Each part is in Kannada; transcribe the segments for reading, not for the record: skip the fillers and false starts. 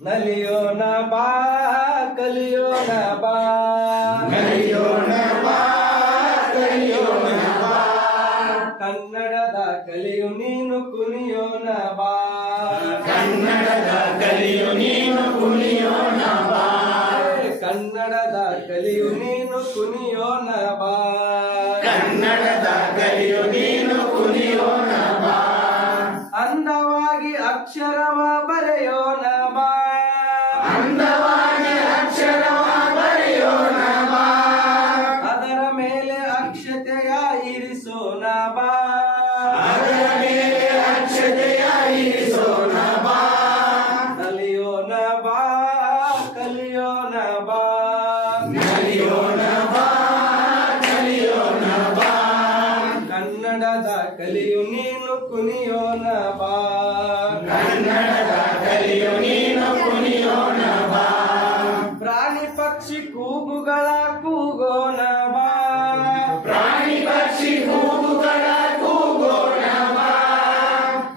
ನಲಿಯೋಣ ಬಾ ಕಲಿಯೋಣ ಬಾ ನಲಿಯೋಣ ಬಾ ಕಲಿಯೋಣ ಬಾ ಕನ್ನಡದ ಕಲಿಯು ನೀನು ಕುಣಿಯೋಣ ಬಾ ಕನ್ನಡದ ಕಲಿಯು ನೀನು ಕುಣಿಯೋಣ ಬಾ ಕನ್ನಡದ ಕಲಿಯು ನೀನು ಕುಣಿಯೋಣ ಬಾ ಕನ್ನಡದ ಕಲಿಯು ನೀನು ಕುಣಿಯೋಣ ಬಾ ಅಂದವಾಗಿ ಅಕ್ಷರವ ಬರೆಯೋಣ ಬಾ ಅಂದವಾಗಿ ಅಕ್ಷರವ ಬರೆಯೋಣ ಬಾ ಅದರ ಮೇಲೆ ಅಕ್ಷತೆಯ ಇರಿಸೋಣ ಬಾ ಅದರ ಮೇಲೆ ಅಕ್ಷತೆಯ ಇರಿಸೋಣ ಬಾ ನಲಿಯೋಣ ಬಾ ಕಲಿಯೋಣ ಬಾ ನಲಿಯೋಣ ಬಾ ಕಲಿಯೋಣ ಬಾ ಕನ್ನಡದ ಕಲಿಯು ನೀನು ಕುಣಿಯೋಣ ಬಾ ಕನ್ನಡದ ಕಲಿಯು ನೀನು ಕುಣಿಯೋಣ ಬಾ ಪ್ರಾಣಿ ಪಕ್ಷಿ ಕೂಗುಗಳ ಕೂಗೋಣ ಬಾ ಪ್ರಾಣಿ ಪಕ್ಷಿ ಕೂಗುಗಳ ಕೂಗೋಣ ಬಾ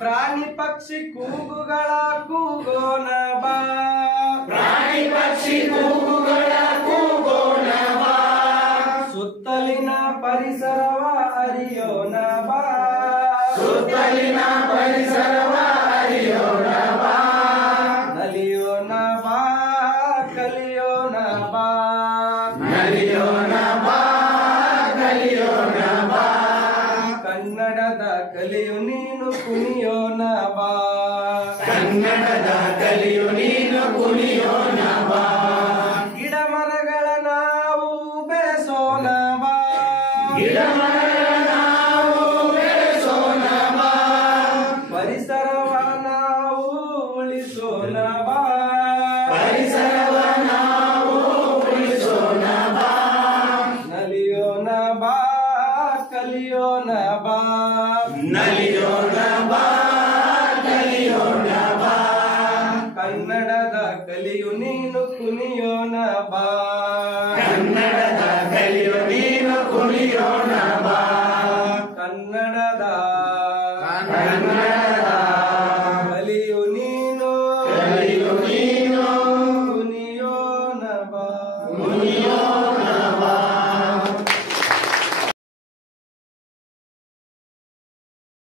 ಪ್ರಾಣಿ ಪಕ್ಷಿ ಕೂಗುಗಳ ಕೂಗೋಣ ಬಾ ಪ್ರಾಣಿ ಪಕ್ಷಿ ಕೂಗುಗಳ ಕೂಗೋಣ ಬಾ ಸುತ್ತಲಿನ ಪರಿಸರವ ಅರಿಯೋಣ ಬಾ ಸುತ್ತಲಿನ ಪರಿಸರವ ಅರಿಯೋಣ ಬಾ ನಲಿಯೋಣ ಬಾ ಕಲಿಯೋಣ ಬಾ ನಲಿಯೋಣ ಬಾ ಕಲಿಯೋಣ ಬಾ ಕನ್ನಡದ ಕಲಿಯು ನೀನು ಕುಣಿಯೋಣ ಬಾ ಕನ್ನಡದ ಕಲಿಯು ನೀನು ಕುಣಿಯೋಣ ಬಾ ಗಿಡ ಮರಗಳ ನಾವು ಬೆಳೆಸೋಣ ಬಾ ಗಿಡ ಮರಗಳ ನಾವು ಬೆಳೆಸೋಣ ಬಾ ಪರಿಸರವ ನಾವು ಉಳಿಸೋಣ ಬಾ ಪರಿಸರವ ನಾವು ಉಳಿಸೋಣ ಬಾ ನಲಿಯೋಣ ಬಾ ಕಲಿಯೋಣ ಬಾ ನಲಿಯೋಣ ಬಾ ಕಲಿಯೋಣ ಬಾ ಕನ್ನಡದ ಕಲಿಯು ನೀನು ಕುಣಿಯೋಣ ಬಾ ಕನ್ನಡದ ಕಲಿಯು ನೀನು ಕುಣಿಯೋಣ ಬಾ ಕನ್ನಡದ ಕನ್ನಡ